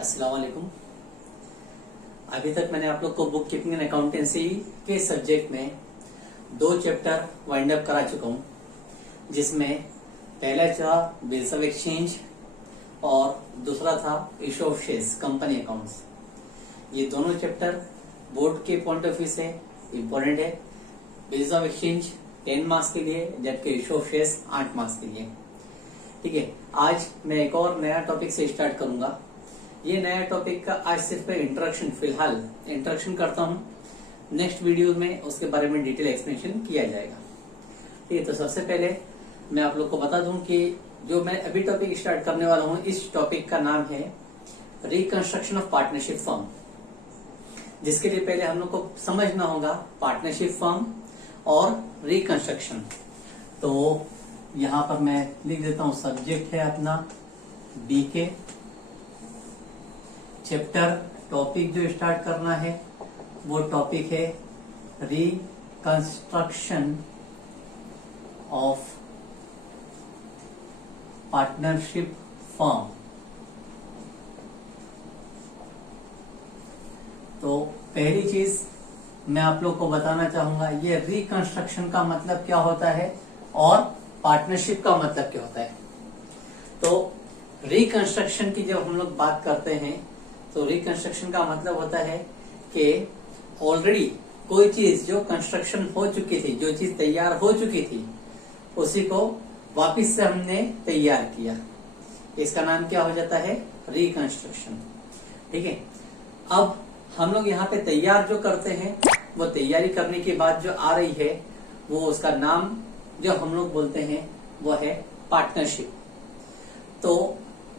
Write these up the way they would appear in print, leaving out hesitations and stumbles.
अस्सलाम वालेकुम। अभी तक मैंने आप लोग को बुक कीपिंग एंड अकाउंटेंसी के सब्जेक्ट में 2 चैप्टर वाइंड अप करा चुका हूँ, जिसमें पहला था बिल्स ऑफ एक्सचेंज और दूसरा था issue of shares company accounts. ये दोनों चैप्टर बोर्ड के पॉइंट ऑफ व्यू से इम्पोर्टेंट है। बिल्स ऑफ एक्सचेंज 10 मार्क्स के लिए, जबकि इशू ऑफ शेयर्स 8 मार्क्स के लिए। ठीक है, आज मैं एक और नया टॉपिक से स्टार्ट करूंगा। ये नया टॉपिक का आज सिर्फ इंट्रोडक्शन, फिलहाल इंट्रोडक्शन करता हूँ। नेक्स्ट वीडियो में उसके बारे में डिटेल एक्सप्लेनेशन किया जाएगा। ठीक है, तो सबसे पहले मैं आप लोग को बता दूं कि जो मैं अभी टॉपिक स्टार्ट करने वाला हूँ, इस टॉपिक का नाम है रिकंस्ट्रक्शन ऑफ पार्टनरशिप फर्म। जिसके लिए पहले हम लोग को समझना होगा पार्टनरशिप फर्म और रिकंस्ट्रक्शन। तो यहां पर मैं लिख देता हूं, सब्जेक्ट है अपना बीके, चैप्टर टॉपिक जो स्टार्ट करना है वो टॉपिक है रिकंस्ट्रक्शन ऑफ पार्टनरशिप फर्म। तो पहली चीज मैं आप लोग को बताना चाहूंगा, ये रिकंस्ट्रक्शन का मतलब क्या होता है और पार्टनरशिप का मतलब क्या होता है। तो रिकंस्ट्रक्शन की जब हम लोग बात करते हैं तो रिकंस्ट्रक्शन का मतलब होता है कि ऑलरेडी कोई चीज जो कंस्ट्रक्शन हो चुकी थी, जो चीज तैयार हो चुकी थी, उसी को वापस से हमने तैयार किया। इसका नाम क्या हो जाता है? रिकंस्ट्रक्शन। ठीक है, अब हम लोग यहाँ पे तैयार जो करते हैं, वो तैयारी करने के बाद जो आ रही है, वो उसका नाम जो हम लोग बोलते हैं वो है पार्टनरशिप। तो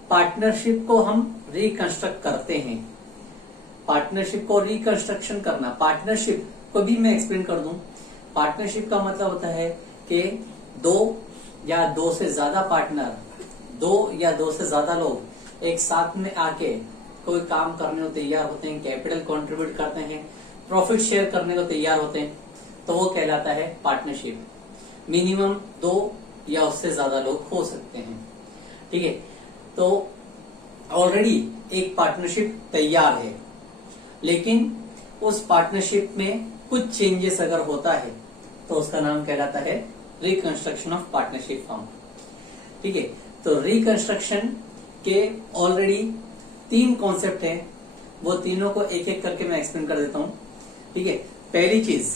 पार्टनरशिप को हम रिकंस्ट्रक्ट करते हैं। पार्टनरशिप को रिकंस्ट्रक्शन करना, पार्टनरशिप को भी मैं एक्सप्लेन कर दूं। पार्टनरशिप का मतलब होता है कि 2 या 2 से ज्यादा पार्टनर, 2 या 2 से ज्यादा लोग एक साथ में आके कोई काम करने को तैयार होते हैं, कैपिटल कंट्रीब्यूट करते हैं, प्रॉफिट शेयर करने को तैयार होते हैं, तो वो कहलाता है पार्टनरशिप। मिनिमम 2 या उससे ज्यादा लोग हो सकते हैं। ठीक है, तो ऑलरेडी एक पार्टनरशिप तैयार है, लेकिन उस पार्टनरशिप में कुछ चेंजेस अगर होता है तो उसका नाम कहलाता है रिकंस्ट्रक्शन ऑफ पार्टनरशिप फर्म। ठीक है, तो रिकंस्ट्रक्शन के ऑलरेडी 3 कॉन्सेप्ट हैं, वो तीनों को एक एक करके मैं एक्सप्लेन कर देता हूं। ठीक है, पहली चीज,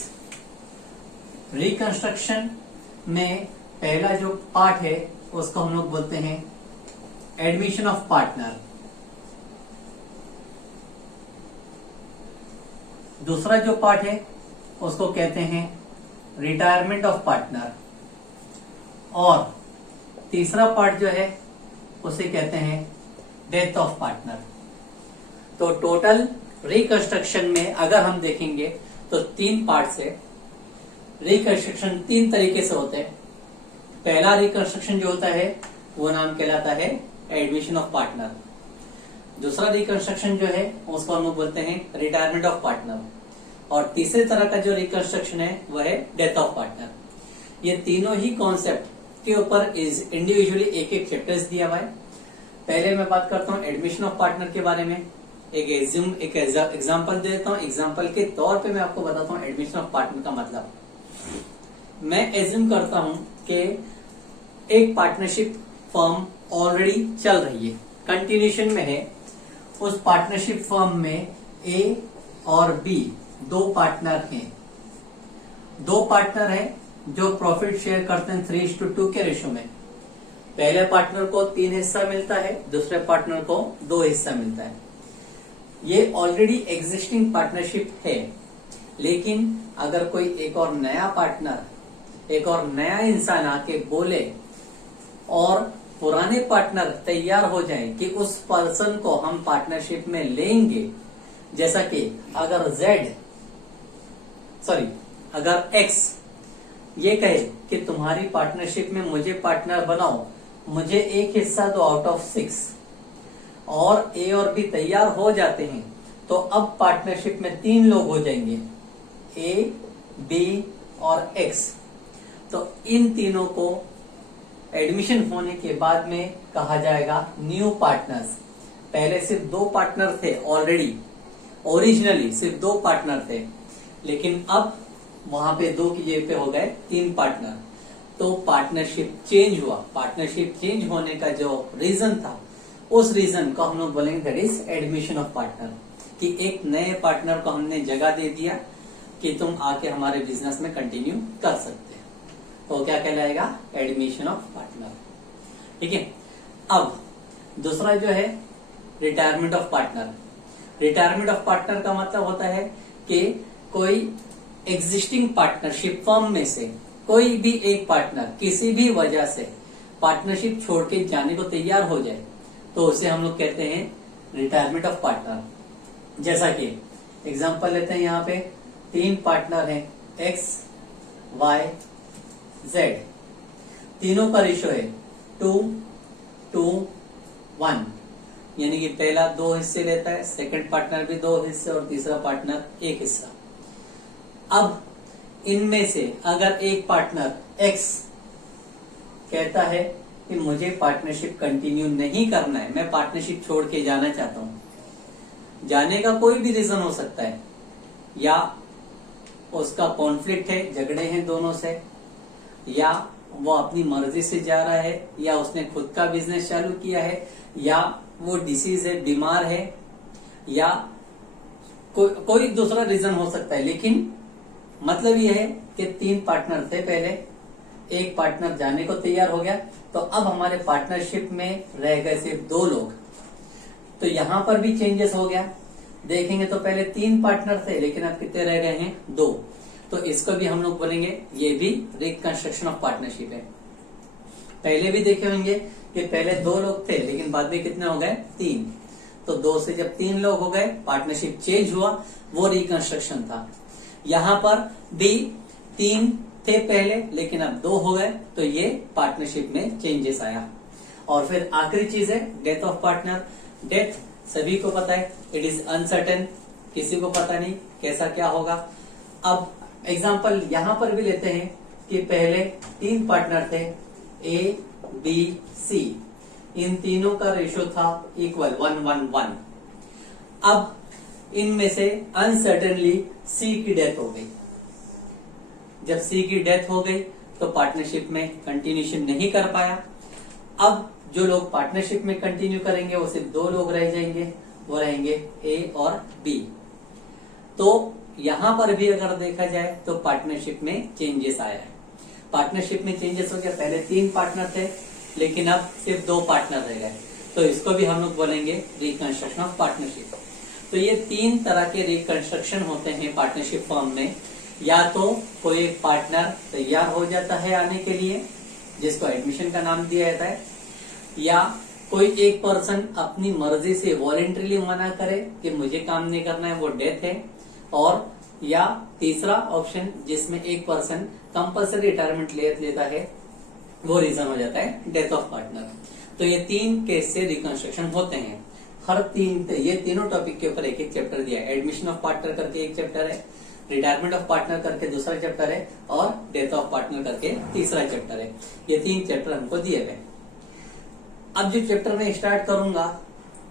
रिकंस्ट्रक्शन में पहला जो पार्ट है उसको हम लोग बोलते हैं एडमिशन ऑफ पार्टनर। दूसरा जो पार्ट है उसको कहते हैं रिटायरमेंट ऑफ पार्टनर, और तीसरा पार्ट जो है उसे कहते हैं डेथ ऑफ पार्टनर। तो टोटल रिकंस्ट्रक्शन में अगर हम देखेंगे तो 3 पार्ट से रिकंस्ट्रक्शन 3 तरीके से होते हैं। पहला रिकंस्ट्रक्शन जो होता है वो नाम कहलाता है एडमिशन ऑफ पार्टनर। दूसरा रिकंस्ट्रक्शन जो है उसको हम लोग बोलते हैं रिटायरमेंट ऑफ पार्टनर, और तीसरे तरह का जो रिकंस्ट्रक्शन है वह है डेथ ऑफ पार्टनर। ये तीनों ही कॉन्सेप्ट के ऊपर इंडिविजुअली एक एक चैप्टर्स दिया हुआ है। पहले मैं बात करता हूँ एडमिशन ऑफ पार्टनर के बारे में। एक एग्जाम्पल दे देता हूँ। एग्जाम्पल के तौर पे मैं आपको बताता हूँ एडमिशन ऑफ पार्टनर का मतलब। मैं एज्यूम करता हूं कि एक पार्टनरशिप फर्म ऑलरेडी चल रही है, कंटिन्यूशन में है। उस पार्टनरशिप फर्म में ए और बी 2 पार्टनर हैं। 2 पार्टनर हैं जो प्रॉफिट शेयर करते हैं 3:2 के रेशो में। पहले पार्टनर को 3 हिस्सा मिलता है, दूसरे पार्टनर को 2 हिस्सा मिलता है। ये ऑलरेडी एग्जिस्टिंग पार्टनरशिप है, लेकिन अगर कोई एक और नया पार्टनर, एक और नया इंसान आके बोले और पुराने पार्टनर तैयार हो जाए कि उस पर्सन को हम पार्टनरशिप में लेंगे, जैसा कि अगर एक्स ये कहे कि तुम्हारी पार्टनरशिप में मुझे पार्टनर बनाओ, मुझे एक हिस्सा दो आउट ऑफ 6, और ए और बी तैयार हो जाते हैं, तो अब पार्टनरशिप में 3 लोग हो जाएंगे, ए, बी और एक्स। तो इन तीनों को एडमिशन होने के बाद में कहा जाएगा न्यू पार्टनर्स। पहले सिर्फ 2 पार्टनर थे ऑलरेडी, ओरिजिनली सिर्फ 2 पार्टनर थे, लेकिन अब वहां पे 2 की जगह पे हो गए 3 पार्टनर। तो पार्टनरशिप चेंज हुआ। पार्टनरशिप चेंज होने का जो रीजन था, उस रीजन को हम लोग बोलेंगे that is admission of partner, कि एक नए पार्टनर को हमने जगह दे दिया कि तुम आके हमारे बिजनेस में कंटिन्यू कर सकते हैं। तो क्या कहलाएगा? Admission of partner. ठीक है। अब दूसरा जो है retirement of partner. Retirement of partner का मतलब होता है कि कोई एग्जिस्टिंग पार्टनरशिप फर्म में से कोई भी एक पार्टनर किसी भी वजह से पार्टनरशिप छोड़ के जाने को तैयार हो जाए, तो उसे हम लोग कहते हैं रिटायरमेंट ऑफ पार्टनर। जैसा कि एग्जांपल लेते हैं, यहाँ पे 3 पार्टनर हैं, एक्स वाई जेड। तीनों का रेशो है 2:1, यानी कि पहला 2 हिस्से लेता है, सेकंड पार्टनर भी 2 हिस्से और तीसरा पार्टनर 1 हिस्सा। अब इनमें से अगर एक पार्टनर एक्स कहता है कि मुझे पार्टनरशिप कंटिन्यू नहीं करना है, मैं पार्टनरशिप छोड़ के जाना चाहता हूं, जाने का कोई भी रीजन हो सकता है, या उसका कॉन्फ्लिक्ट है, झगड़े हैं दोनों से, या वो अपनी मर्जी से जा रहा है, या उसने खुद का बिजनेस चालू किया है, या वो डिसीज है, बीमार है, या कोई दूसरा रीजन हो सकता है। लेकिन मतलब ये है कि 3 पार्टनर थे पहले, एक पार्टनर जाने को तैयार हो गया, तो अब हमारे पार्टनरशिप में रह गए सिर्फ 2 लोग। तो यहां पर भी चेंजेस हो गया। देखेंगे तो पहले 3 पार्टनर थे, लेकिन अब कितने रह गए हैं? 2। तो इसको भी हम लोग बोलेंगे ये भी रिकंस्ट्रक्शन ऑफ पार्टनरशिप है। पहले भी देखे होंगे कि पहले 2 लोग थे, लेकिन बाद में कितने हो गए? 3। तो 2 से जब 3 लोग हो गए, पार्टनरशिप चेंज हुआ, वो रिकंस्ट्रक्शन था। यहां पर भी 3 थे पहले, लेकिन अब 2 हो गए, तो ये पार्टनरशिप में चेंजेस आया। और फिर आखिरी चीज है डेथ ऑफ पार्टनर। डेथ सभी को पता है, इट इज अनसर्टेन, किसी को पता नहीं कैसा क्या होगा। अब एग्जाम्पल यहां पर भी लेते हैं कि पहले 3 पार्टनर थे, ए बी सी, इन तीनों का रेशो था इक्वल 1:1:1। अब इनमें से अनसर्टेनली सी की डेथ हो गई। जब सी की डेथ हो गई तो पार्टनरशिप में कंटिन्यूशन नहीं कर पाया। अब जो लोग पार्टनरशिप में कंटिन्यू करेंगे वो सिर्फ 2 लोग रह जाएंगे, वो रहेंगे ए और बी। तो यहां पर भी अगर देखा जाए तो पार्टनरशिप में चेंजेस आया है। पार्टनरशिप में चेंजेस हो गया, पहले 3 पार्टनर थे, लेकिन अब सिर्फ 2 पार्टनर रह गए, तो इसको भी हम लोग बोलेंगे रिकंस्ट्रक्शन ऑफ पार्टनरशिप। तो ये 3 तरह के रिकंस्ट्रक्शन होते हैं पार्टनरशिप फॉर्म में। या तो कोई एक पार्टनर तैयार हो जाता है आने के लिए, जिसको एडमिशन का नाम दिया जाता है, या कोई एक पर्सन अपनी मर्जी से वॉलेंटरीली मना करे कि मुझे काम नहीं करना है, वो डेथ है। और या तीसरा ऑप्शन जिसमें एक पर्सन कंपल्सरी रिटायरमेंट लेता है, वो रीजन हो जाता है डेथ ऑफ पार्टनर। तो ये 3 केस से रिकंस्ट्रक्शन होते हैं। हर 3 ये तीनों टॉपिक के ऊपर एक एक चैप्टर दिया है। एडमिशन ऑफ पार्टनर करके एक चैप्टर है, रिटायरमेंट ऑफ पार्टनर करके दूसरा चैप्टर है, और डेथ ऑफ पार्टनर करके तीसरा चैप्टर है। ये 3 चैप्टर हमको दिए गए। अब जो चैप्टर में स्टार्ट करूंगा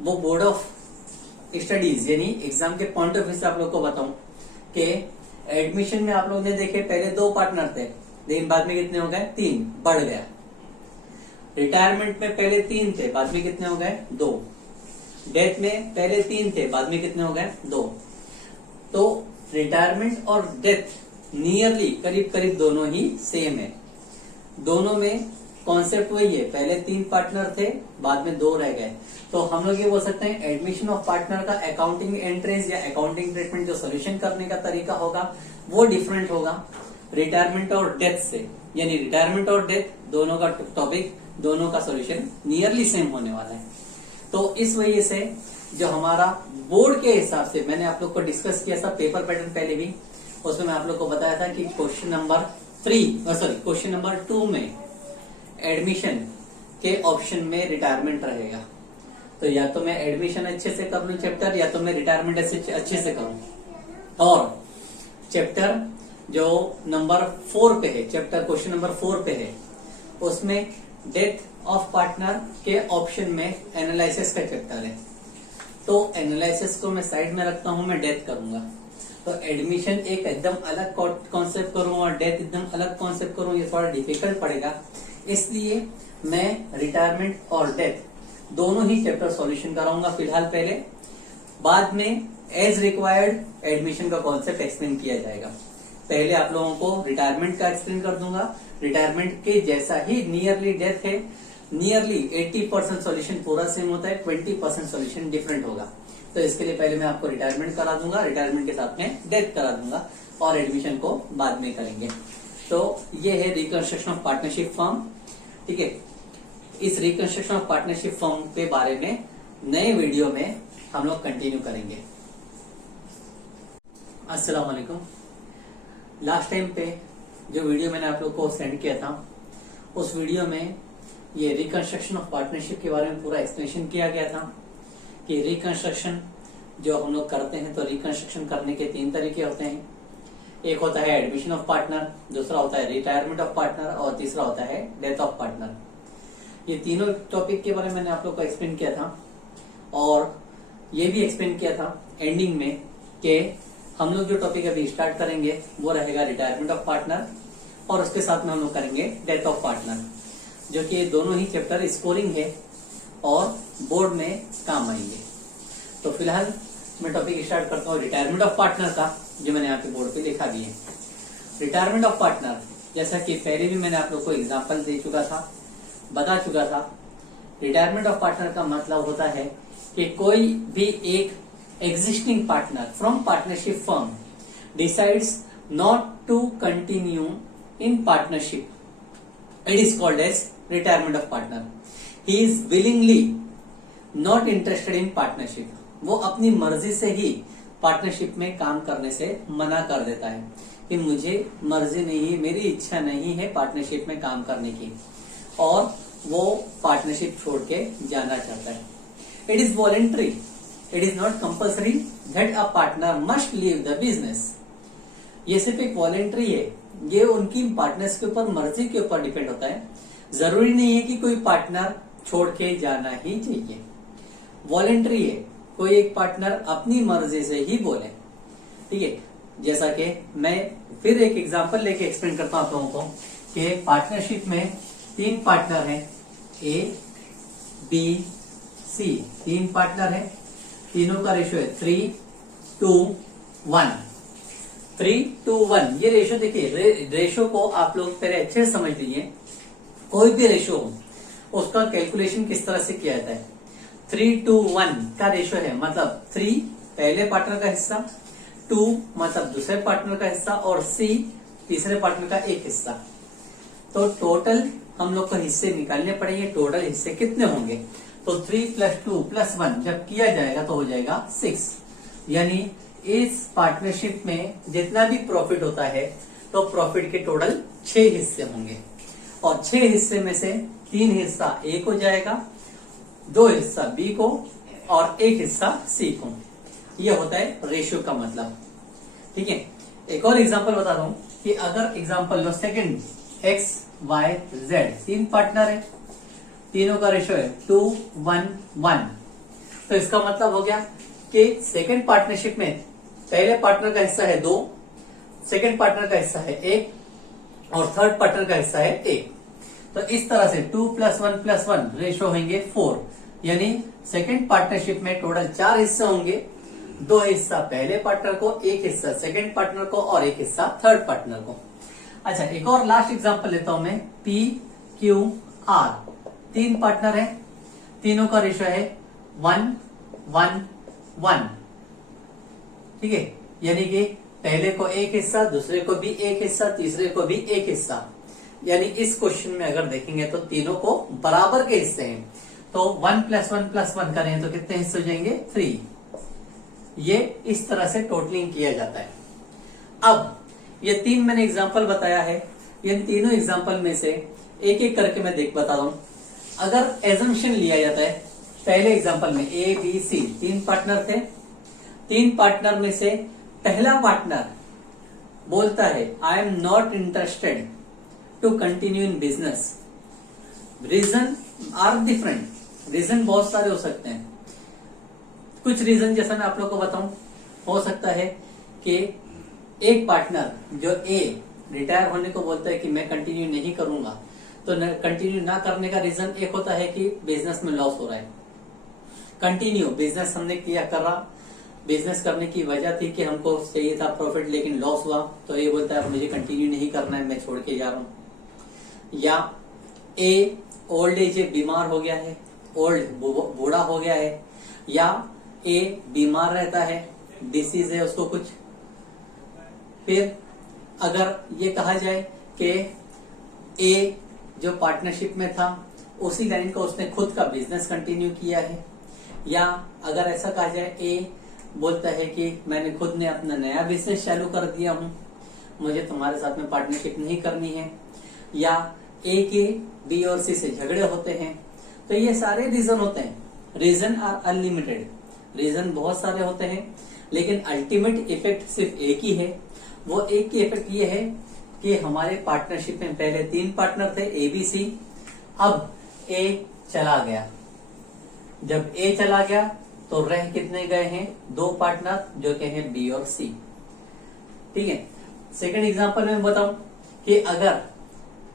वो बोर्ड ऑफ स्टडीज यानी एग्जाम के पॉइंट ऑफ व्यू से आप लोग को बताऊं कि एडमिशन में आप लोग ने देखे पहले 2 पार्टनर थे, लेकिन बाद में कितने हो गए? 3, बढ़ गया। रिटायरमेंट में पहले 3 थे, बाद में कितने हो गए? 2। डेथ में पहले 3 थे, बाद में कितने हो गए? 2। तो रिटायरमेंट और डेथ नियरली करीब करीब दोनों ही सेम है। दोनों में कॉन्सेप्ट वही है, पहले 3 पार्टनर थे, बाद में 2 रह गए। तो हम लोग ये बोल सकते हैं एडमिशन ऑफ पार्टनर का अकाउंटिंग एंट्रीज या अकाउंटिंग ट्रीटमेंट जो सोल्यूशन करने का तरीका होगा वो डिफरेंट होगा रिटायरमेंट और डेथ से। यानी रिटायरमेंट और डेथ दोनों का टॉपिक, दोनों का सोल्यूशन नियरली सेम होने वाला है। तो इस वजह से जो हमारा बोर्ड के हिसाब से मैंने आप लोग को डिस्कस किया था पेपर पैटर्न पहले भी, उसमें मैं आप लोग को बताया था कि क्वेश्चन नंबर 2 में एडमिशन के ऑप्शन में रिटायरमेंट रहेगा। तो या तो मैं एडमिशन अच्छे से कर लूं चैप्टर, या तो मैं रिटायरमेंट अच्छे से करूं। और चैप्टर जो नंबर 4 पे है, चैप्टर क्वेश्चन नंबर 4 पे है, उसमें डेथ ऑफ पार्टनर के ऑप्शन में एनालिसिस का चैप्टर है। तो एनालिसिस को मैं साइड में रखता हूं, मैं डेथ करूंगा। तो एडमिशन एक एकदम अलग कॉन्सेप्ट करूं और डेथ एकदम अलग कॉन्सेप्ट करूं, ये थोड़ा डिफिकल्ट पड़ेगा। इसलिए मैं रिटायरमेंट और डेथ दोनों ही चैप्टर सॉल्यूशन कराऊंगा फिलहाल पहले, बाद में एज रिक्वायर्ड एडमिशन का कॉन्सेप्ट एक्सप्लेन किया जाएगा। पहले आप लोगों को रिटायरमेंट का एक्सप्लेन कर दूंगा। रिटायरमेंट के जैसा ही नियरली डेथ है, नियरली 80% सॉल्यूशन पूरा सेम होता है, 20% सॉल्यूशन डिफरेंट होगा। तो इसके लिए पहले मैं आपको रिटायरमेंट करा दूंगा, रिटायरमेंट के साथ में डेथ करा दूंगा और एडमिशन को बाद में करेंगे। तो ये है रिकंस्ट्रक्शन ऑफ पार्टनरशिप फर्म। ठीक है, इस रिकंस्ट्रक्शन ऑफ पार्टनरशिप फर्म के बारे में नए वीडियो में हम लोग कंटिन्यू करेंगे। अस्सलाम वालेकुम। लास्ट टाइम पे जो वीडियो मैंने आप लोग को सेंड किया था, उस वीडियो में ये रिकंस्ट्रक्शन ऑफ पार्टनरशिप के बारे में पूरा एक्सप्लेनेशन किया गया था कि रिकंस्ट्रक्शन जो हम लोग करते हैं, तो रिकंस्ट्रक्शन करने के 3 तरीके होते हैं। एक होता है एडमिशन ऑफ पार्टनर, दूसरा होता है रिटायरमेंट ऑफ पार्टनर और तीसरा होता है डेथ ऑफ पार्टनर। ये तीनों टॉपिक के बारे में मैंने आप लोग को एक्सप्लेन किया था और ये भी एक्सप्लेन किया था एंडिंग में कि हम लोग जो टॉपिक अभी स्टार्ट करेंगे वो रहेगा रिटायरमेंट ऑफ पार्टनर और उसके साथ में हम लोग करेंगे डेथ ऑफ पार्टनर, जो कि दोनों ही चैप्टर स्कोरिंग है और बोर्ड में काम आएंगे। तो फिलहाल मैं टॉपिक स्टार्ट करता हूँ रिटायरमेंट ऑफ पार्टनर का, जो मैंने यहाँ पे बोर्ड पे लिखा भी है। रिटायरमेंट ऑफ पार्टनर, जैसा कि पहले भी मैंने आप लोग को एग्जांपल दे चुका था, बता चुका था। रिटायरमेंट ऑफ पार्टनर का मतलब होता है कि कोई भी एक existing partner from partnership firm decides not to continue in partnership, it is called as retirement of partner. He is willingly not interested in partnership, वो अपनी मर्जी से ही पार्टनरशिप में काम करने से मना कर देता है कि मुझे मर्जी नहीं, मेरी इच्छा नहीं है पार्टनरशिप में काम करने की, और वो पार्टनरशिप छोड़ के जाना चाहता है। It is voluntary, it is not compulsory that a partner must leave the business. ये सिर्फ एक वॉलेंट्री है, ये उनकी पार्टनर्स के ऊपर, मर्जी के ऊपर डिपेंड होता है। जरूरी नहीं है कि कोई पार्टनर छोड़ के जाना ही चाहिए, वॉलेंट्री है, कोई एक पार्टनर अपनी मर्जी से ही बोले। ठीक है, जैसा कि मैं फिर एक एग्जांपल लेके एक्सप्लेन करता हूं आप लोगों को कि पार्टनरशिप में 3 पार्टनर हैं, ए बी सी, 3 पार्टनर हैं, तीनों का रेशियो है 3:1। 3:1 ये रेशियो देखिए, रेशियो को आप लोग पहले अच्छे से समझ लीजिए। कोई भी रेशियो हो उसका कैलकुलेशन किस तरह से किया जाता है। 3:1 का रेशियो है, मतलब 3 पहले पार्टनर का हिस्सा, 2 मतलब दूसरे पार्टनर का हिस्सा और C तीसरे पार्टनर का एक हिस्सा। तो टोटल हम लोग को हिस्से निकालने पड़ेंगे, टोटल हिस्से कितने होंगे। तो 3 + 2 + 1 जब किया जाएगा तो हो जाएगा 6। यानी इस पार्टनरशिप में जितना भी प्रॉफिट होता है तो प्रॉफिट के टोटल 6 हिस्से होंगे और 6 हिस्से में से 3 हिस्सा A को जाएगा, 2 हिस्सा B को और 1 हिस्सा C को। यह होता है रेशियो का मतलब। ठीक है, एक और एग्जांपल बता रहा हूं कि अगर एग्जांपल लो, second X Y Z 3 partner है, तीनों का रेशियो है 2:1:1। तो इसका मतलब हो गया कि सेकंड पार्टनरशिप में पहले पार्टनर का हिस्सा है 2, सेकंड पार्टनर का हिस्सा है 1 और थर्ड पार्टनर का हिस्सा है 1। तो इस तरह से 2 + 1 + 1 रेशियो होंगे 4। यानी सेकंड पार्टनरशिप में टोटल 4 हिस्से होंगे, 2 हिस्सा पहले पार्टनर को, 1 हिस्सा सेकंड पार्टनर को और 1 हिस्सा थर्ड पार्टनर को। अच्छा, एक और लास्ट एग्जांपल लेता हूं मैं, PQR 3 पार्टनर है, तीनों का रेशियो है 1:1:1। ठीक है, यानी कि पहले को 1 हिस्सा, दूसरे को भी 1 हिस्सा, तीसरे को भी 1 हिस्सा। यानी इस क्वेश्चन में अगर देखेंगे तो तीनों को बराबर के हिस्से हैं। तो 1 + 1 + 1 करें तो कितने हिस्से हो जाएंगे, 3। ये इस तरह से टोटलिंग किया जाता है। अब ये 3 मैंने एग्जांपल बताया है, इन तीनों एग्जांपल में से एक एक करके मैं बता रहा हूं। अगर एजम्पशन लिया जाता है, पहले एग्जांपल में A B C 3 पार्टनर थे, 3 पार्टनर में से पहला पार्टनर बोलता है I am not interested to continue in business. Reason are different, reason बहुत सारे हो सकते हैं। कुछ रीजन जैसा मैं आप लोग को बताऊं, हो सकता है कि एक पार्टनर जो ए रिटायर होने को बोलता है कि मैं कंटिन्यू नहीं करूंगा, तो कंटिन्यू ना करने का रीजन एक होता है कि बिजनेस में लॉस हो रहा है। कंटिन्यू बिजनेस हमने किया कर रहा, बिजनेस करने की वजह थी कि हमको चाहिए था प्रॉफिट लेकिन लॉस हुआ, तो ये बोलता है मुझे कंटिन्यू नहीं करना है, मैं छोड़ के जा रहा हूं। या ए ओल्ड एज बीमार हो गया है, ओल्ड बूढ़ा हो गया है, या ए बीमार रहता है, डिसीज है उसको कुछ। फिर अगर ये कहा जाए कि ए जो पार्टनरशिप में था उसी लाइन का उसने खुद का बिजनेस कंटिन्यू किया है, या अगर ऐसा कहा जाए ए बोलता है कि मैंने खुद ने अपना नया बिजनेस चालू कर दिया हूं, मुझे तुम्हारे साथ में पार्टनरशिप नहीं करनी है, या ए के बी और सी से झगड़े होते हैं। तो ये सारे रीजन होते हैं, रीजन आर अनलिमिटेड, रीजन बहुत सारे होते हैं, लेकिन अल्टीमेट इफेक्ट सिर्फ एक ही है। वो एक ही इफेक्ट ये है कि हमारे पार्टनरशिप में पहले 3 पार्टनर थे ए बी सी, अब ए चला गया। जब ए चला गया तो रह कितने गए हैं, 2 पार्टनर जो कि हैं बी और सी। ठीक है, सेकंड एग्जांपल में बताऊं कि अगर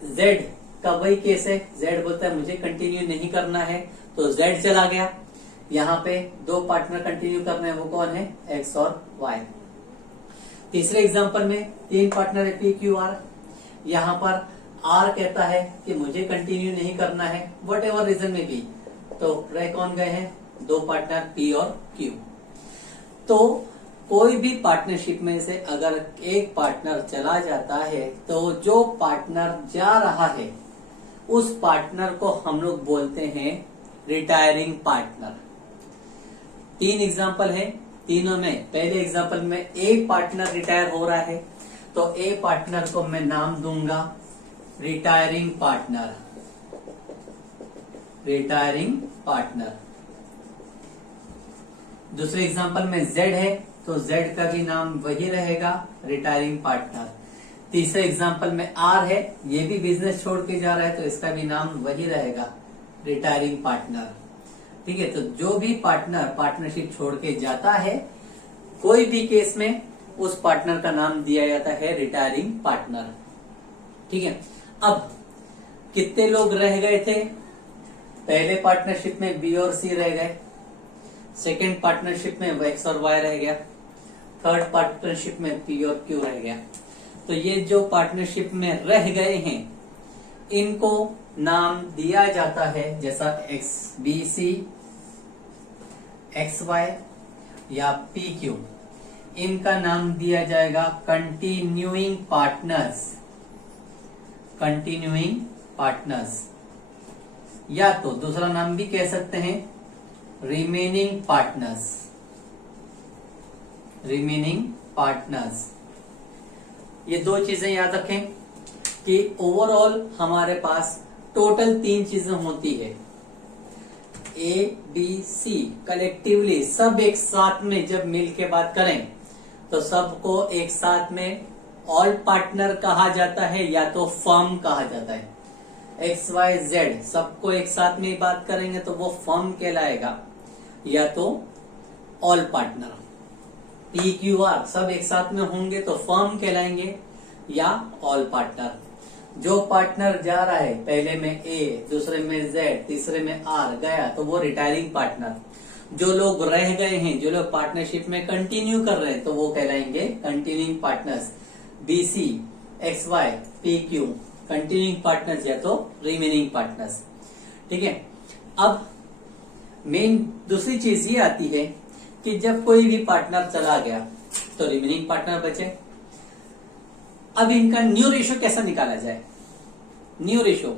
जेड का वही केस है, जेड बोलता है मुझे कंटिन्यू नहीं करना है, तो जेड चला गया। यहाँ पे 2 पार्टनर कंटिन्यू करना है, वो कौन है, एक्स और वाई। तीसरे एग्जांपल में 3 पार्टनर है पी क्यू आर, यहाँ पर आर कहता है कि मुझे कंटिन्यू नहीं करना है वट एवर रीजन में भी, तो रह कौन गए हैं, 2 पार्टनर पी और क्यू। तो कोई भी पार्टनरशिप में से अगर एक पार्टनर चला जाता है तो जो पार्टनर जा रहा है उस पार्टनर को हम लोग बोलते हैं रिटायरिंग पार्टनर। 3 एग्जांपल है, तीनों में पहले एग्जांपल में एक पार्टनर रिटायर हो रहा है, तो ए पार्टनर को मैं नाम दूंगा रिटायरिंग पार्टनर, रिटायरिंग पार्टनर। दूसरे एग्जांपल में जेड है तो जेड का भी नाम वही रहेगा, रिटायरिंग पार्टनर। तीसरे एग्जांपल में आर है, ये भी बिजनेस छोड़ के जा रहा है, तो इसका भी नाम वही रहेगा, रिटायरिंग पार्टनर। ठीक है, तो जो भी पार्टनर पार्टनरशिप छोड़ के जाता है, कोई भी केस में उस पार्टनर का नाम दिया जाता है रिटायरिंग पार्टनर। ठीक है, अब कितने लोग रह गए थे, पहले पार्टनरशिप में बी और सी रह गए, सेकेंड पार्टनरशिप में एक्स और वाई रह गया, थर्ड पार्टनरशिप में पी और क्यू रह गया। तो ये जो पार्टनरशिप में रह गए हैं इनको नाम दिया जाता है, जैसा X B C, X Y या पी क्यू, इनका नाम दिया जाएगा कंटिन्यूइंग पार्टनर्स, कंटिन्यूइंग पार्टनर्स, या तो दूसरा नाम भी कह सकते हैं रिमेनिंग पार्टनर्स, रिमेनिंग पार्टनर्स। ये 2 चीजें याद रखें कि ओवरऑल हमारे पास टोटल 3 चीजें होती है, ए बी सी कलेक्टिवली सब एक साथ में जब मिल के बात करें तो सबको एक साथ में ऑल पार्टनर कहा जाता है या तो फर्म कहा जाता है। एक्स वाई जेड सबको एक साथ में बात करेंगे तो वो फर्म कहलाएगा या तो all partner. P Q R सब एक साथ में होंगे तो फर्म कहलाएंगे या ऑल पार्टनर। जो पार्टनर जा रहा है, पहले में ए, दूसरे में जेड, तीसरे में आर गया, तो वो रिटायरिंग पार्टनर। जो लोग रह गए हैं, जो लोग पार्टनरशिप में कंटिन्यू कर रहे हैं, तो वो कहलाएंगे continuing partners. B C, X Y, P Q continuing partners या तो रिमेनिंग पार्टनर्स। ठीक है, अब मेन दूसरी चीज ये आती है कि जब कोई भी पार्टनर चला गया तो रिमेनिंग पार्टनर बचे। अब इनका न्यू रेशियो कैसा निकाला जाए, new ratio,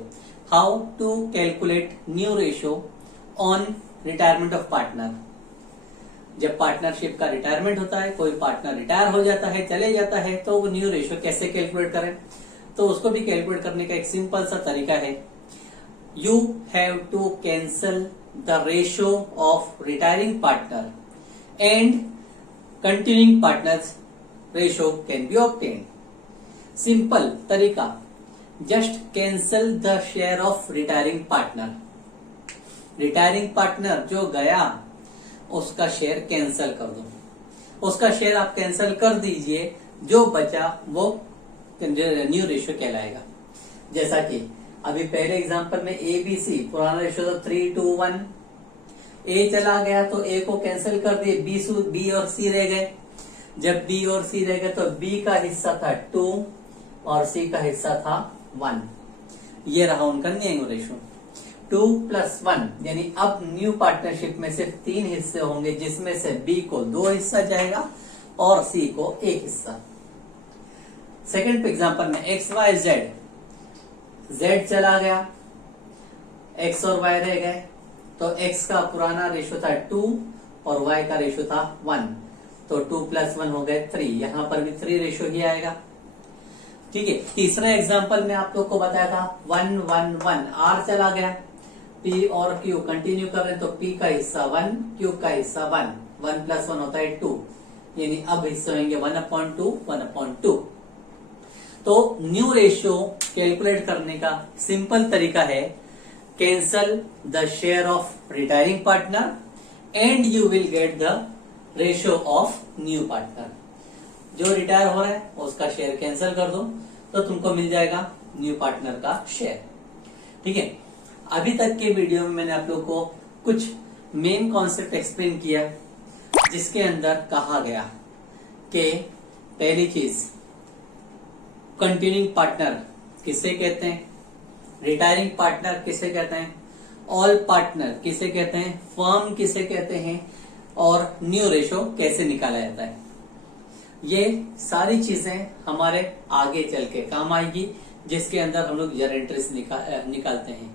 how to calculate new ratio on retirement of partner. जब पार्टनरशिप का रिटायरमेंट होता है, कोई पार्टनर रिटायर हो जाता है, चले जाता है, तो वो न्यू रेशियो कैसे कैलकुलेट करें, तो उसको भी कैलकुलेट करने का एक सिंपल सा तरीका है। You have to cancel the ratio of retiring partner and continuing partners ratio can be obtained. Simple तरीका, just cancel the share of retiring partner. Retiring partner जो गया उसका शेयर कैंसिल कर दो। उसका शेयर आप कैंसिल कर दीजिए, जो बचा वो न्यू रेशियो कहलाएगा। जैसा कि अभी पहले एग्जांपल में ए बी सी, पुराना रेशियो था 3:1। ए चला गया तो ए को कैंसिल कर दिए, बी और सी रह गए। जब बी और सी रह गए तो बी का हिस्सा था 2 और सी का हिस्सा था 1। ये रहा उनका न्यू रेशियो। 2 + 1 यानी अब न्यू पार्टनरशिप में सिर्फ 3 हिस्से होंगे, जिसमें से बी को 2 हिस्सा जाएगा और सी को 1 हिस्सा। सेकेंड एग्जांपल में एक्स वाई जेड, जेड चला गया, एक्स और वाई रह गए। तो एक्स का पुराना रेशियो था 2 और वाई का रेशियो था 1, तो 2 + 1 हो गए 3। यहां पर भी 3 रेशियो ही आएगा। ठीक है, तीसरा एग्जांपल में आप लोग को बताया था 1 1 1, आर चला गया, पी और क्यू कंटिन्यू कर रहे हैं, तो पी का हिस्सा 1, क्यू का हिस्सा 1, 1 + 1 होता है 2, यानी अब हिस्से होंगे 1/2 1/2। तो न्यू रेशियो कैलकुलेट करने का सिंपल तरीका है, cancel the share of retiring partner and you will get the ratio of new partner. जो रिटायर हो रहा है उसका शेयर कैंसिल कर दो, तो तुमको मिल जाएगा न्यू पार्टनर का शेयर। ठीक है, अभी तक के वीडियो में मैंने आप लोग को कुछ मेन कॉन्सेप्ट एक्सप्लेन किया, जिसके अंदर कहा गया कि पहली चीज कंटिन्यूइंग पार्टनर किसे कहते हैं, रिटायरिंग पार्टनर किसे कहते हैं, ऑल पार्टनर किसे कहते हैं, फर्म किसे कहते हैं, और न्यू रेशियो कैसे निकाला जाता है। ये सारी चीजें हमारे आगे चल के काम आएगी, जिसके अंदर हम लोग जर्नल एंट्रीज निकालते हैं।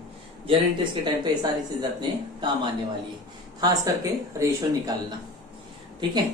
जर्नल एंट्रीज के टाइम पे ये सारी चीजें अपने काम आने वाली है, खास करके रेशियो निकालना। ठीक है।